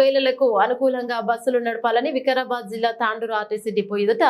వేళలకు అనుకూలంగా బస్సులు నడపాలని వికారాబాద్ జిల్లా తాండూరు ఆర్టీసీ డిపో ఎదుట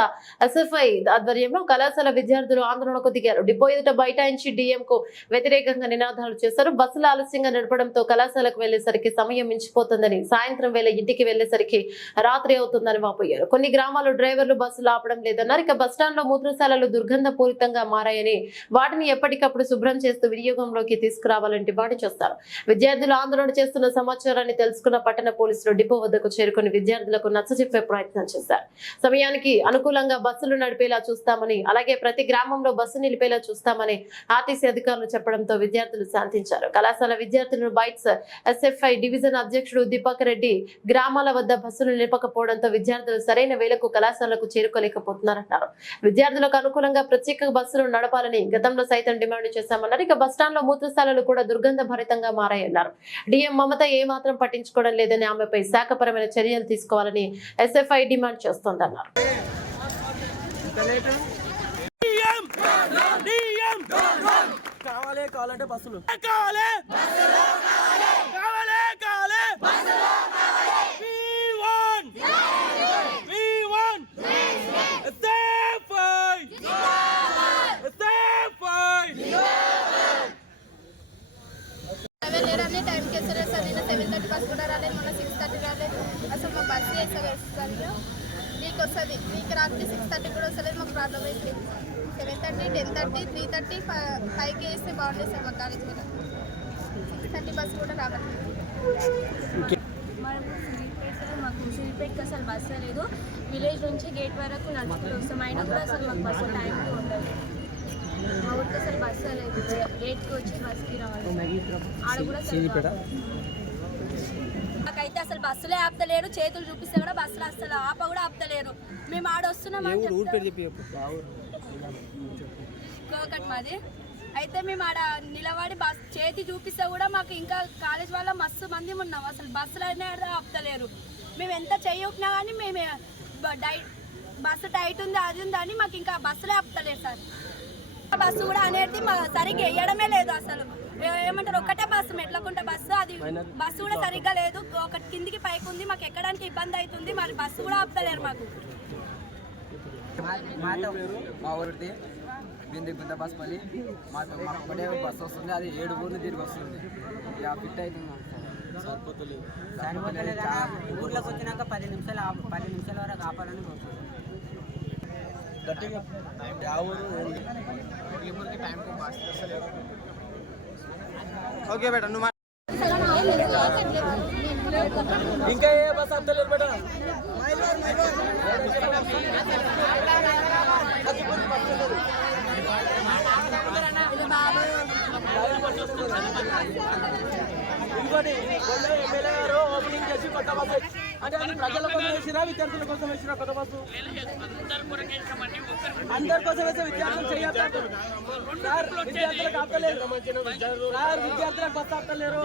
ఎస్ఎఫ్ఐ ఆధ్వర్యంలో కళాశాల విద్యార్థులు ఆందోళనకు దిగారు. డిపో ఎదుట బైఠాయించి డీఎం కు వ్యతిరేకంగా నినాదాలు చేశారు. బస్సులు ఆలస్యంగా నడపడంతో కళాశాలకు వెళ్లేసరికి సమయం మించిపోతుందని, సాయంత్రం వేళ ఇంటికి వెళ్లేసరికి రాత్రి అవుతుందని వాపోయారు. కొన్ని గ్రామాల్లో డ్రైవర్లు బస్సులు ఆపడం లేదన్నారు. ఇక బస్టాండ్ లో మూత్రశాలలు దుర్గంధపూరితంగా మారాయని, వాటిని ఎప్పటికప్పుడు శుభ్రం చేస్తూ వినియోగంలోకి తీసుకురావాలని డిమాండ్ చేస్తారు. విద్యార్థులు ఆందోళన చేస్తున్న సమాచారాన్ని తెలుసుకున్న పట్టణ పోలీసులు డిపో వద్దకు చేరుకుని విద్యార్థులకు నచ్చజెప్పే ప్రయత్నం చేశారు. సమయానికి అనుకూలంగా బస్సులు నడిపేలా చూస్తామని, అలాగే ప్రతి గ్రామంలో బస్సు నిలిపేలా చూస్తామని ఆర్టీసీ అధికారులు చెప్పడంతో విద్యార్థులు శాంతించారు. కళాశాల విద్యార్థులను బైట్స్ ఎస్ఎఫ్ఐ డివిజన్ అధ్యక్షుడు దీపక్ రెడ్డి గ్రామాల వద్ద బస్సులు నిలపకపోవడంతో విద్యార్థులు సరైన వేళకు కళాశాలకు చేరుకోలేకపోతున్నారన్నారు. విద్యార్థులకు అనుకూలంగా ప్రత్యేక బస్సులు నడపాలని గతంలో సైతం డిమాండ్ చేశామన్నారు. ఇక బస్టాండ్ లో మూత్రశాలలు కూడా దుర్గంధ భరితంగా మారాయన్నారు. డిఎం మమత ఏమాత్రం పట్టించుకోవడం లేదని, ఆమెపై శాఖపరమైన చర్యలు తీసుకోవాలని ఎస్ఎఫ్ఐ డిమాండ్ చేస్తోందన్నారు. టైంకి వేస్తారు సార్. నేను 7:30 బస్ కూడా రాలేదు, మొన్న 6:30 రాలేదు. అసలు మా బస్సు వేస్తారు సార్. మీకు వస్తుంది, మీకు రాత్రి 6:30 కూడా వస్తలేదు. మాకు ప్రాబ్లం అయిపోయింది. 7:30, 10:30, 3:30, 5కి వేస్తే బాగుంటుంది సార్. మా కాలేజ్ మీద 6:30 బస్సు కూడా రావాలి. మాకు సిరిపేట్కి అసలు బస్సు లేదు. విలేజ్ నుంచి గేట్ వరకు నడుచుకుంటూ వస్తాం. అయినా కూడా అసలు మాకు బస్సు టైంకి ఉండదు. మా ఊరికి అసలు బస్సు లేదు. గేట్కి వచ్చి బస్కి రావాలి. ఆడ కూడా మాకైతే అసలు బస్సులే ఆపుతలేరు. చేతులు చూపిస్తే కూడా బస్సులు అసలు ఆప కూడా ఆపుతలేరు. మేము ఆడ వస్తున్నాం ఒకటి మాది. అయితే మేము ఆడ నిలబడి బస్ చేతి చూపిస్తే కూడా మాకు ఇంకా కాలేజ్ వాళ్ళ మస్తు మంది ఉన్నాం. అసలు బస్సులు అనేది ఆపుతలేరు. మేము ఎంత చేయకున్నా కానీ మేము బస్సు టైట్ ఉంది, అది ఉంది అని మాకు ఇంకా బస్సులే ఆపుతలేరు సార్. బస్సు కూడా అనేది సరిగ్గా వేయడమే లేదు. అసలు ఏమంటారు, ఒక్కటే బస్సు మెట్లకుంట బస్సు, అది బస్సు కూడా సరిగ్గా లేదు. ఒకటి కిందికి పైకి ఉంది. మాకు ఎక్కడానికి ఇబ్బంది అవుతుంది. మరి బస్సు కూడా ఆపుతలేరు మాకు. మా ఊరిది బింద బస్ పల్లి మాకు ఒకటే బస్సు వస్తుంది. అది 7 ఊర్లు తిరిగి వస్తుంది. ఇక ఫిట్ అవుతుంది. ఊర్లోకి వచ్చినాక 10 నిమిషాల వరకు ఆపాలని ఓకే బేటా, నువ్వు ఇంకా ఏ బస్ అంతలేదు బేటా. ఇంకోటి ఎమ్మెల్యే గారు ఓపెనింగ్ చేసి కొత్త బస్సు, అంటే అది ప్రజల కోసం వేసినా విద్యార్థుల కోసం వేసినా కొత్త బస్సు? అందరి కోసం వేసే విద్యార్థులు చేయాలి సార్. విద్యార్థులకు ఆపలేరు సార్. విద్యార్థులకు బస్సు ఆపలేరు.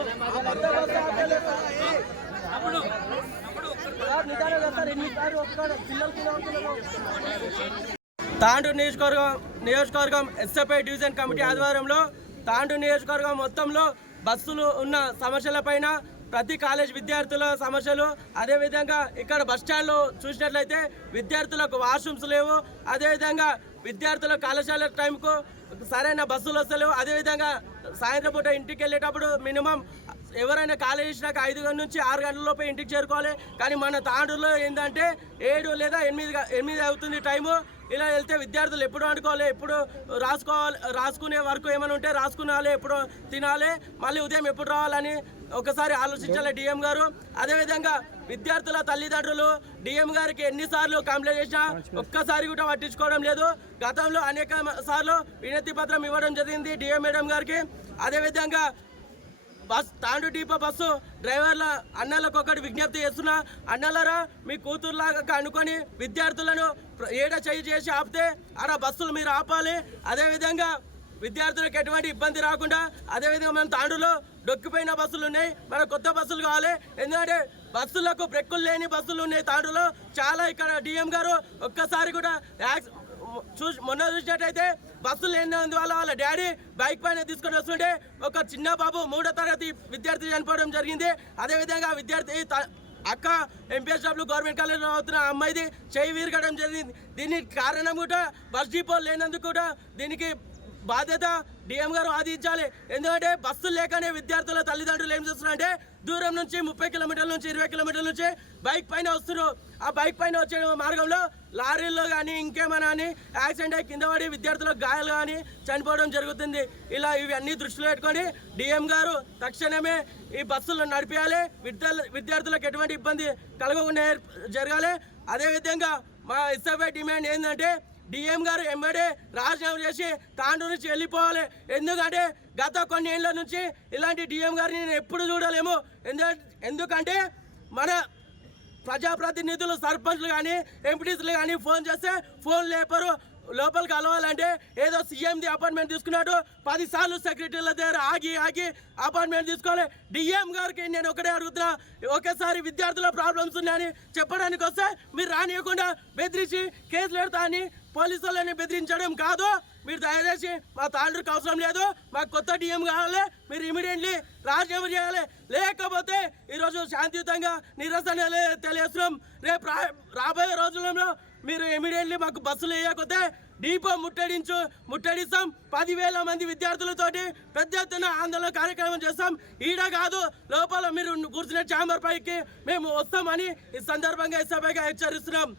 సార్ నిదానం చేస్తారు. ఎన్నిసార్లు ఒక్కడు పిల్లలు తాండూరు నియోజకవర్గం ఎస్ఎఫ్ఐ డివిజన్ కమిటీ ఆధ్వర్యంలో తాండూరు నియోజకవర్గం మొత్తంలో బస్సులు ఉన్న సమస్యలపైన, ప్రతి కాలేజ్ విద్యార్థుల సమస్యలు, అదేవిధంగా ఇక్కడ బస్టాండ్లో చూసినట్లయితే విద్యార్థులకు వాష్రూమ్స్ లేవు, అదేవిధంగా విద్యార్థుల కళాశాల టైంకు సరైన బస్సులు వస్తలేవు, అదేవిధంగా సాయంత్రం పూట ఇంటికి వెళ్ళేటప్పుడు మినిమం ఎవరైనా కాలేజ్ చేసినాక 5 గంటల నుంచి 6 గంటల లోపే ఇంటికి చేరుకోవాలి. కానీ మన తాండూరులో ఏంటంటే 7 లేదా 8 అవుతుంది టైము. ఇలా వెళ్తే విద్యార్థులు ఎప్పుడు వండుకోవాలి, ఎప్పుడు రాసుకునే వరకు ఏమైనా ఉంటే రాసుకునాలి, ఎప్పుడు తినాలి, మళ్ళీ ఉదయం ఎప్పుడు రావాలని ఒకసారి ఆలోచించాలి డిఎం గారు. అదేవిధంగా విద్యార్థుల తల్లిదండ్రులు డిఎం గారికి ఎన్నిసార్లు కంప్లైంట్ చేసినా ఒక్కసారి కూడా పట్టించుకోవడం లేదు. గతంలో అనేక సార్లు వినతి పత్రం ఇవ్వడం జరిగింది డిఎం మేడం గారికి. అదేవిధంగా తాండూరు డిపో బస్సు డ్రైవర్ల అన్నలకు ఒకటి విజ్ఞప్తి చేస్తున్నా, అన్నలరా మీ కూతురులాగా అనుకొని విద్యార్థులను ఏడ చేసి ఆపితే ఆడ బస్సులు మీరు ఆపాలి. అదేవిధంగా విద్యార్థులకు ఎటువంటి ఇబ్బంది రాకుండా, అదేవిధంగా మన తాండూరులో డొక్కిపోయిన బస్సులు ఉన్నాయి, మన కొత్త బస్సులు కావాలి. ఎందుకంటే బస్సులకు బ్రేకులు లేని బస్సులు ఉన్నాయి తాండూరులో చాలా. ఇక్కడ డిఎం గారు ఒక్కసారి కూడా మొన్న చూసినట్టయితే బస్సులు లేని వాళ్ళ డాడీ బైక్ పైన తీసుకొని వస్తుంటే ఒక చిన్న బాబు 3వ తరగతి విద్యార్థి చనిపోవడం జరిగింది. అదేవిధంగా అక్క ఎంపీఎస్డబ్ల్యూ గవర్నమెంట్ కాలేజ్లో అవుతున్న అమ్మాయిది చేయి విరగడం జరిగింది. దీనికి కారణం కూడా బస్ డిపో లేనందుకు కూడా దీనికి బాధ్యత డిఎం గారు వాదించాలి. ఎందుకంటే బస్సులు లేకనే విద్యార్థుల తల్లిదండ్రులు ఏం చేస్తున్నారంటే దూరం నుంచి 30 కిలోమీటర్ల నుంచి 20 కిలోమీటర్ల నుంచి బైక్ పైన వస్తున్నారు. ఆ బైక్ పైన వచ్చే మార్గంలో లారీల్లో కానీ ఇంకేమైనా అని యాక్సిడెంట్ అయ్యి కింద పడి విద్యార్థులకు గాయాలు కానీ చనిపోవడం జరుగుతుంది. ఇలా ఇవన్నీ దృష్టిలో పెట్టుకొని డిఎం గారు తక్షణమే ఈ బస్సులు నడిపించాలి. విద్యార్థులకు ఎటువంటి ఇబ్బంది కలగకుండా జరగాలి. అదేవిధంగా మా ఎస్ఎఫ్ఐ డిమాండ్ ఏంటంటే డిఎం గారు ఎంబడే రాజీనామా చేసి తాండూరు నుంచి వెళ్ళిపోవాలి. ఎందుకంటే గత కొన్ని ఏళ్ళ నుంచి ఇలాంటి డిఎం గారిని నేను ఎప్పుడు చూడలేము. ఎందుకంటే మన ప్రజాప్రతినిధులు సర్పంచ్లు కానీ ఎంపీటీసీలు కానీ ఫోన్ చేస్తే ఫోన్ లేపరు. లోపలికి కలవాలంటే ఏదో సీఎంది అపాయింట్మెంట్ తీసుకున్నట్టు 10 సార్లు సెక్రటరీల దగ్గర ఆగి అపాయింట్మెంట్ తీసుకోవాలి. డిఎం గారికి నేను ఒకటే అడుగుతున్నా, ఒకేసారి విద్యార్థుల ప్రాబ్లమ్స్ ఉన్నాయని చెప్పడానికి వస్తే మీరు రానియకుండా బెదిరించి కేసులు పెడతా అని పోలీసు వాళ్ళని బెదిరించడం కాదు. మీరు దయచేసి మా తాండ్రుకి అవసరం లేదు, మాకు కొత్త డిఎం కావాలి. మీరు ఇమీడియట్లీ రాజీనామా చేయాలి. లేకపోతే ఈరోజు శాంతియుతంగా నిరసన తెలియజేస్తున్నాం. రేపు రాబోయే రోజులలో మీరు ఇమీడియట్లీ మాకు బస్సులు వేయకపోతే డిపో ముట్టడిస్తాం. 10,000 మంది విద్యార్థులతోటి పెద్ద ఎత్తున ఆందోళన కార్యక్రమం చేస్తాం. ఈడ కాదు లోపల మీరు కూర్చునే ఛాంబర్ పైకి మేము వస్తామని ఈ సందర్భంగా హెచ్చరిస్తున్నాం.